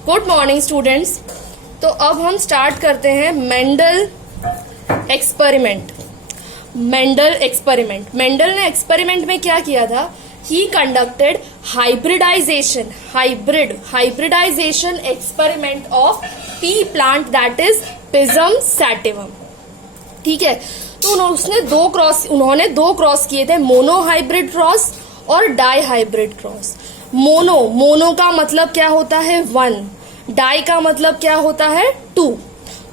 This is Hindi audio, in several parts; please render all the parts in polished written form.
Good morning students. तो अब हम स्टार्ट करते हैं मेंडल एक्सपेरिमेंट। मेंडल ने एक्सपेरिमेंट में क्या किया था? He conducted hybridisation experiment of pea plant that is Pisum sativum. ठीक है, तो उन्होंने दो क्रॉस किए थे, मोनो हाइब्रिड क्रॉस और डाई हाइब्रिड क्रॉस। मोनो का मतलब क्या होता है? 1। डाई का मतलब क्या होता है? 2।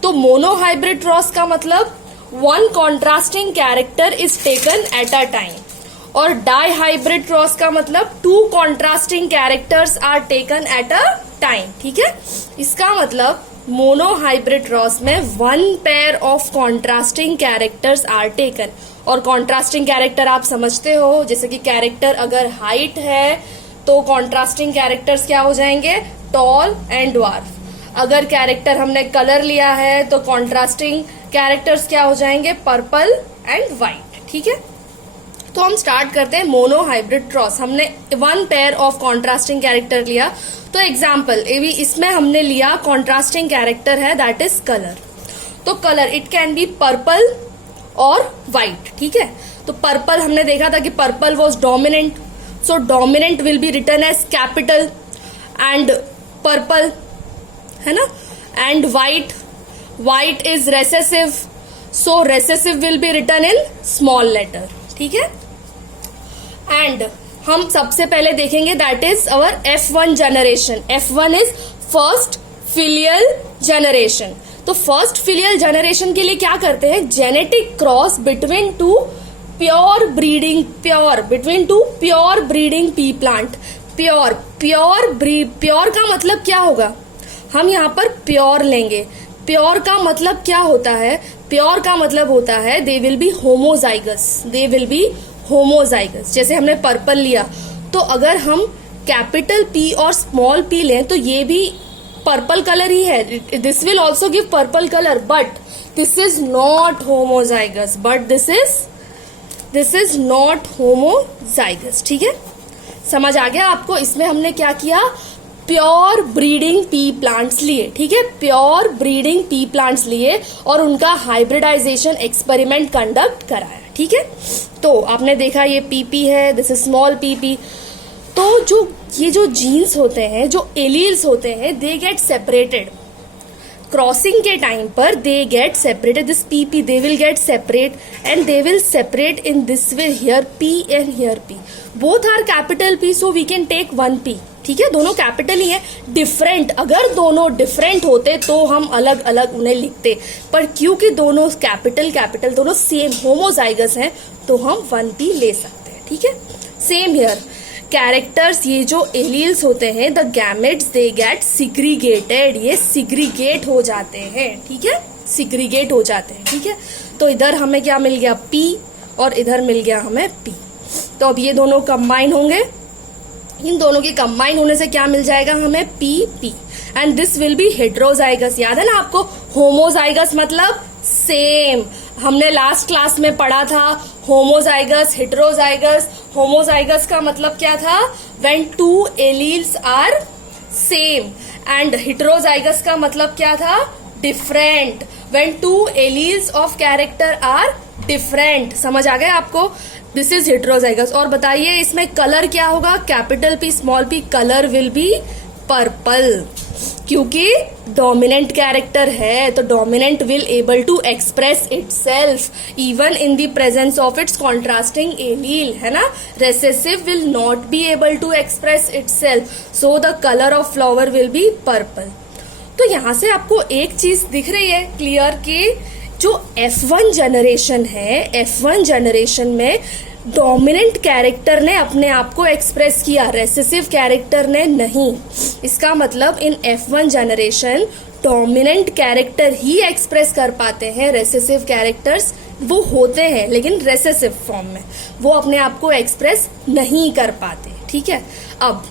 तो मोनो हाइब्रिड क्रॉस का मतलब 1 contrasting character is taken at a time, और डाई हाइब्रिड क्रॉस का मतलब 2 contrasting characters are taken at a time. ठीक है, इसका मतलब मोनो हाइब्रिड क्रॉस में 1 pair of contrasting characters are taken. और कॉन्ट्रास्टिंग कैरेक्टर आप समझते हो, जैसे कि कैरेक्टर अगर हाइट है तो कॉन्ट्रास्टिंग कैरेक्टर्स क्या हो जाएंगे? Tall and dwarf. अगर कैरेक्टर हमने कलर लिया है तो कॉन्ट्रास्टिंग कैरेक्टर्स क्या हो जाएंगे? Purple and white. ठीक है, तो हम स्टार्ट करते हैं मोनो हाइब्रिड क्रॉस। हमने 1 पेयर ऑफ कॉन्ट्रास्टिंग कैरेक्टर लिया, तो एग्जाम्पल इसमें हमने लिया कॉन्ट्रास्टिंग कैरेक्टर है दैट इज कलर। तो colour it can be purple और व्हाइट। ठीक है, तो पर्पल हमने देखा था कि purple was dominant, so dominant will be written as capital and purple, है ना। And white is recessive, so recessive will be written in small letter. ठीक है, एंड हम सबसे पहले देखेंगे that is our F1 generation. F1 is first filial generation. तो फर्स्ट फिलियल जनरेशन के लिए क्या करते हैं? Genetic cross between two pure breeding P plant. Pure का मतलब क्या होगा? हम यहाँ पर प्योर लेंगे। प्योर का मतलब क्या होता है? प्योर का मतलब होता है दे विल बी होमोजाइगस। जैसे हमने पर्पल लिया, तो अगर हम कैपिटल P और स्मॉल p लें तो ये भी पर्पल कलर ही है। This will also give purple colour, but this is not homozygous. This is not homozygous. ठीक है, समझ आ गया आपको? इसमें हमने क्या किया? प्योर ब्रीडिंग पी प्लांट्स लिए। ठीक है, प्योर ब्रीडिंग पी प्लांट्स लिए और उनका हाइब्रिडाइजेशन एक्सपेरिमेंट कंडक्ट कराया। ठीक है, तो आपने देखा ये पीपी है, दिस इज स्मॉल पीपी। तो ये जो जीन्स होते हैं, जो एलील्स होते हैं, दे गेट सेपरेटेड क्रॉसिंग के टाइम पर। They get separated, this PP they will get separate and they will separate in this way, here P and here P। Both are capital P, so we can take 1 P। ठीक है, दोनों कैपिटल ही है। डिफरेंट, अगर दोनों डिफरेंट होते तो हम अलग अलग उन्हें लिखते, पर क्योंकि दोनों कैपिटल दोनों सेम होमोजाइगस हैं, तो हम 1 P ले सकते हैं। ठीक है, सेम हियर कैरेक्टर्स, ये जो एलील्स होते हैं, द गैमेट्स दे गेट सिग्रीगेटेड, ये सिग्रीगेट हो जाते हैं। ठीक है, सिग्रीगेट हो जाते हैं। ठीक है, तो इधर हमें क्या मिल गया? P, और इधर मिल गया हमें P। तो अब ये दोनों कंबाइन होंगे, इन दोनों के कंबाइन होने से क्या मिल जाएगा हमें? P and this will B heterozygous. याद है ना आपको? होमोजाइगस मतलब सेम। हमने लास्ट क्लास में पढ़ा था होमोजाइगस, हेट्रोजाइगस। होमोजाइगस का मतलब क्या था? When 2 alleles are same. And heterozygous का मतलब क्या था? Different, when 2 alleles of character are different. समझ आ गया आपको? This is heterozygous. और बताइए इसमें कलर क्या होगा? Capital P small p, colour will be purple, क्योंकि डोमिनेंट कैरेक्टर है, तो dominant will able to express itself even in the presence of its contrasting allele, है ना। Recessive will not be able to express itself, so the colour of flower will be purple. तो यहां से आपको एक चीज दिख रही है क्लियर कि जो F1 जनरेशन है, F1 जनरेशन में डोमिनेंट कैरेक्टर ने अपने आप को एक्सप्रेस किया, रेसेसिव कैरेक्टर ने नहीं। इसका मतलब इन F1 जनरेशन डोमिनेंट कैरेक्टर ही एक्सप्रेस कर पाते हैं, रेसेसिव कैरेक्टर्स वो होते हैं लेकिन रेसेसिव फॉर्म में, वो अपने आप को एक्सप्रेस नहीं कर पाते। ठीक है, अब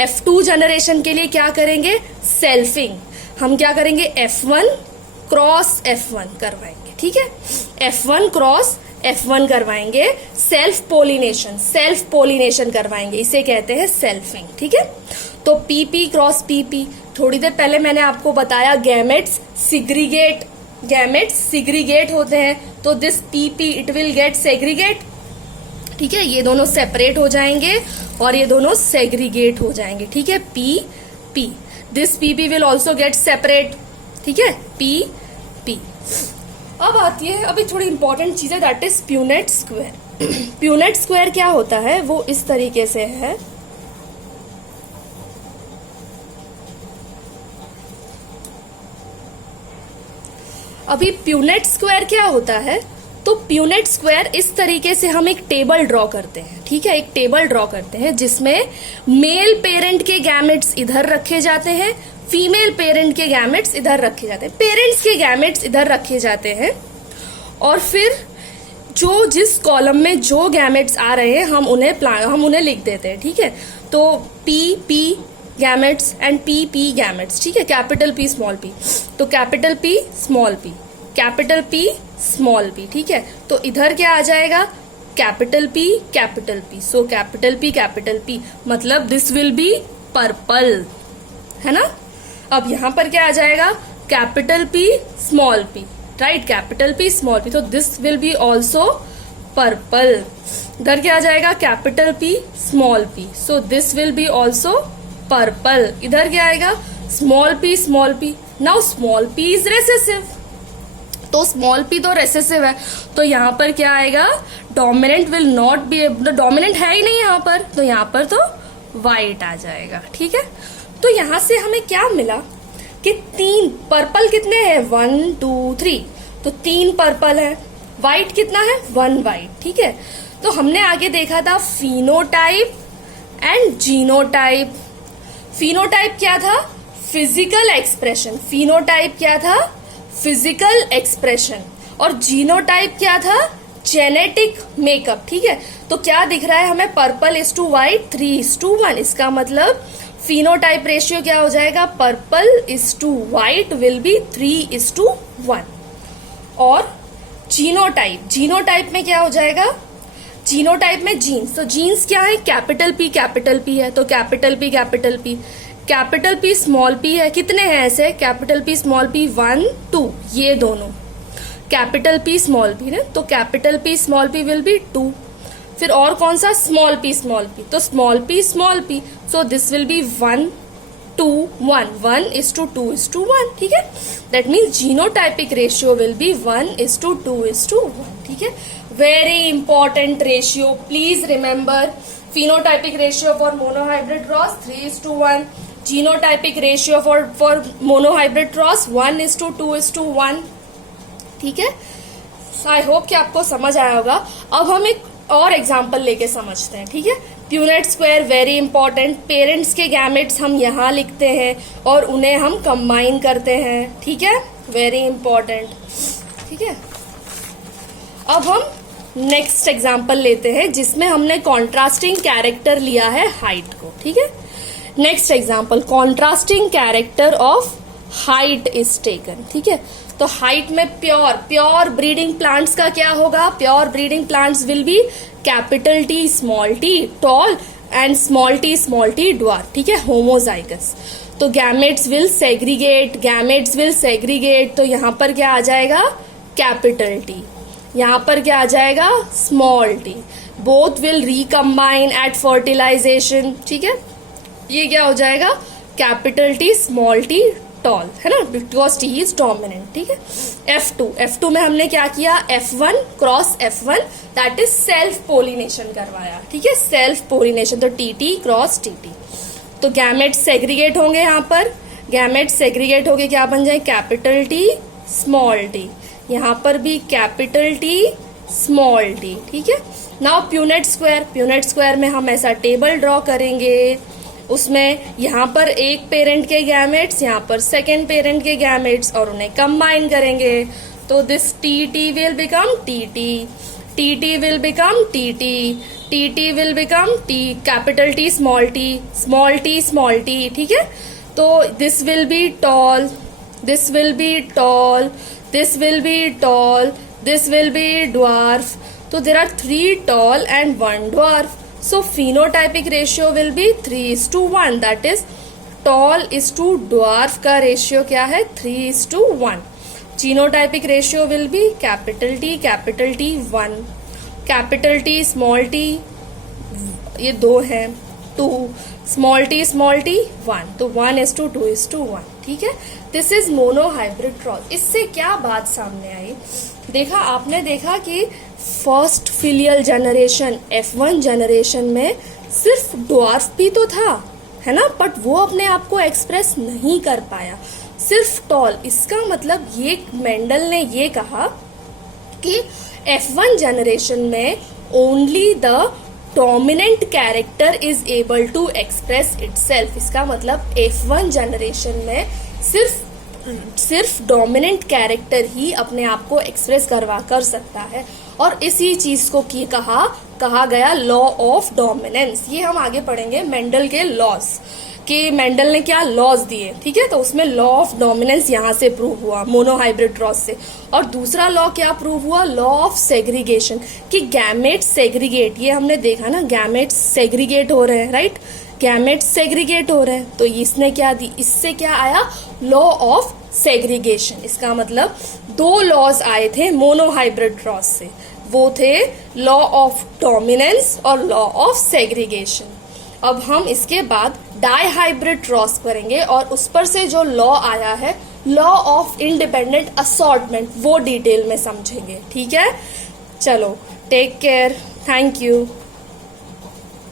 F2 जनरेशन के लिए क्या करेंगे? सेल्फिंग। हम क्या करेंगे? F1 क्रॉस F1 करवाएंगे। ठीक है, F1 क्रॉस F1 करवाएंगे। सेल्फ पोलिनेशन करवाएंगे, इसे कहते हैं सेल्फिंग। ठीक है, तो PP क्रॉस PP। थोड़ी देर पहले मैंने आपको बताया गैमेट्स सिग्रीगेट होते हैं, तो this PP it will get segregate. ठीक है, ये दोनों सेपरेट हो जाएंगे और ये दोनों सेग्रीगेट हो जाएंगे। ठीक है, PP, this PP will also get separate. ठीक है, PP। अब आती है अभी थोड़ी इंपॉर्टेंट चीज है, that is Punnett square. Punnett square क्या होता है, वो इस तरीके से है। अभी प्यूनेट स्क्वायर क्या होता है, तो प्यूनेट स्क्वायर इस तरीके से हम एक टेबल ड्रॉ करते हैं। ठीक है, एक टेबल ड्रॉ करते हैं जिसमें मेल पेरेंट के गैमेट्स इधर रखे जाते हैं, फीमेल पेरेंट के गैमेट्स इधर रखे जाते हैं, पेरेंट्स के गैमेट्स इधर रखे जाते हैं, और फिर जो जिस कॉलम में जो गैमेट्स आ रहे हैं हम उन्हें लिख देते हैं। ठीक है, तो P gametes and P gametes. ठीक है, कैपिटल P स्मॉल p, तो capital P small p, capital P small p। ठीक है, तो इधर क्या आ जाएगा, capital P, so capital P मतलब दिस विल बी पर्पल, है ना। अब यहां पर क्या आ जाएगा, capital P small p, right, capital P small p, तो this will B also purple. इधर क्या आ जाएगा, capital P small p, so this will B also purple. इधर क्या आएगा, small p, now small p is recessive, तो स्मॉल p तो रेसेसिव है, तो यहाँ पर क्या आएगा, dominant will not B, dominant है ही नहीं यहाँ पर, तो यहाँ पर तो वाइट आ जाएगा। ठीक है, तो यहाँ से हमें क्या मिला कि 3 पर्पल कितने हैं, 1 2 3, तो 3 पर्पल है, व्हाइट कितना है, 1 व्हाइट। ठीक है, तो हमने आगे देखा था फिनोटाइप एंड जीनोटाइप। फिनोटाइप क्या था, फिजिकल एक्सप्रेशन, फिनोटाइप क्या था, फिजिकल एक्सप्रेशन, और जीनोटाइप क्या था, जेनेटिक मेकअप। ठीक है, तो क्या दिख रहा है हमें, पर्पल इज टू व्हाइट 3:1, इसका मतलब फिनोटाइप रेशियो क्या हो जाएगा, purple is to white will be 3:1। और जीनोटाइप में क्या हो जाएगा, जीनोटाइप में जीन्स, तो जीन्स क्या है, कैपिटल P है, तो कैपिटल P स्मॉल p है, कितने हैं ऐसे, कैपिटल P स्मॉल p 1 2, ये दोनों कैपिटल P स्मॉल p ना, तो capital P small p will be 2। फिर और कौन सा, स्मॉल p, तो small p, so this will B 1 2 1, 1:2:1। ठीक है, that means genotypic ratio will be 1:2:1। ठीक है, very important ratio, please remember. phenotypic ratio for monohybrid cross 3:1, genotypic ratio for monohybrid cross 1:2:1। ठीक है, आई होप कि आपको समझ आया होगा। अब हम एक और एग्जाम्पल लेके समझते हैं। ठीक है, Punnett square very important, parents के गैमेट्स हम यहाँ लिखते हैं और उन्हें हम कंबाइन करते हैं। ठीक है, वेरी इंपॉर्टेंट। ठीक है, अब हम नेक्स्ट एग्जाम्पल लेते हैं जिसमें हमने कॉन्ट्रास्टिंग कैरेक्टर लिया है हाइट को। ठीक है, next example, contrasting character of height is taken. ठीक है, तो हाइट में प्योर ब्रीडिंग प्लांट्स का क्या होगा, pure breeding plants will be capital T small t tall and small t dwarf. ठीक है, होमोजाइगस, तो गैमेट्स विल सेग्रीगेट, तो यहाँ पर क्या आ जाएगा, कैपिटल T, यहाँ पर क्या आ जाएगा, small t, both will recombine at fertilization. ठीक है, ये क्या हो जाएगा, capital T small t tall, है ना, बिकॉज T इज डोमिनेंट। ठीक है, F2 में हमने क्या किया, F1 cross F1, that is self pollination करवाया। ठीक है, सेल्फ पोलिनेशन, तो TT क्रॉस TT, तो गैमेट्स सेग्रीगेट होंगे, यहाँ पर गैमेट्स सेग्रीगेट होके क्या बन जाए, कैपिटल T स्मॉल t, यहाँ पर भी कैपिटल T स्मॉल t। ठीक है, नाउ प्यूनेट स्क्वायर में हम ऐसा टेबल ड्रॉ करेंगे, उसमें यहाँ पर एक पेरेंट के गैमेट्स, यहाँ पर सेकेंड पेरेंट के गैमेट्स, और उन्हें कंबाइन करेंगे, तो this TT will become TT will become TT will become T, capital T small t। ठीक है, तो this will be tall, this will be dwarf, तो there are 3 tall and 1 dwarf, So phenotypic ratio will be 3:1. That is tall is to dwarf का रेशियो क्या है 3:1. Genotypic ratio will be capital T 1, capital T small t ये 2 है 2, small t 1, तो 1:2:1. ठीक है, दिस इज मोनोहाइब्रिड क्रॉस. इससे क्या बात सामने आई, देखा आपने देखा कि first filial generation F1 generation में सिर्फ ड्वार्फ भी तो था, है ना, बट वो अपने आप को एक्सप्रेस नहीं कर पाया, सिर्फ टॉल. इसका मतलब ये मेंडल ने ये कहा कि F1 जनरेशन में only the dominant character is able to express itself. इसका मतलब F1 जनरेशन में सिर्फ डोमिनेंट कैरेक्टर ही अपने आप को एक्सप्रेस कर सकता है. और इसी चीज को कहा गया लॉ ऑफ डोमिनेंस. ये हम आगे पढ़ेंगे मेंडल के लॉज कि मेंडल ने क्या लॉज दिए. ठीक है, तो उसमें लॉ ऑफ डोमिनेंस यहाँ से प्रूव हुआ मोनोहाइब्रिड क्रॉस से. और दूसरा लॉ क्या प्रूव हुआ, लॉ ऑफ सेग्रीगेशन, कि गैमेट सेग्रीगेट. ये हमने देखा ना, गैमेट सेग्रीगेट हो रहे हैं, राइट, गैमेट सेग्रीगेट हो रहे हैं. तो इसने क्या दी, इससे क्या आया, लॉ ऑफ सेग्रीगेशन. इसका मतलब 2 लॉज आए थे मोनोहाइब्रिड क्रॉस से, वो थे लॉ ऑफ डोमिनेंस और लॉ ऑफ सेग्रीगेशन. अब हम इसके बाद डाइहाइब्रिड क्रॉस करेंगे और उस पर से जो लॉ आया है लॉ ऑफ इंडिपेंडेंट असॉर्टमेंट, वो डिटेल में समझेंगे. ठीक है, चलो, टेक केयर, थैंक यू.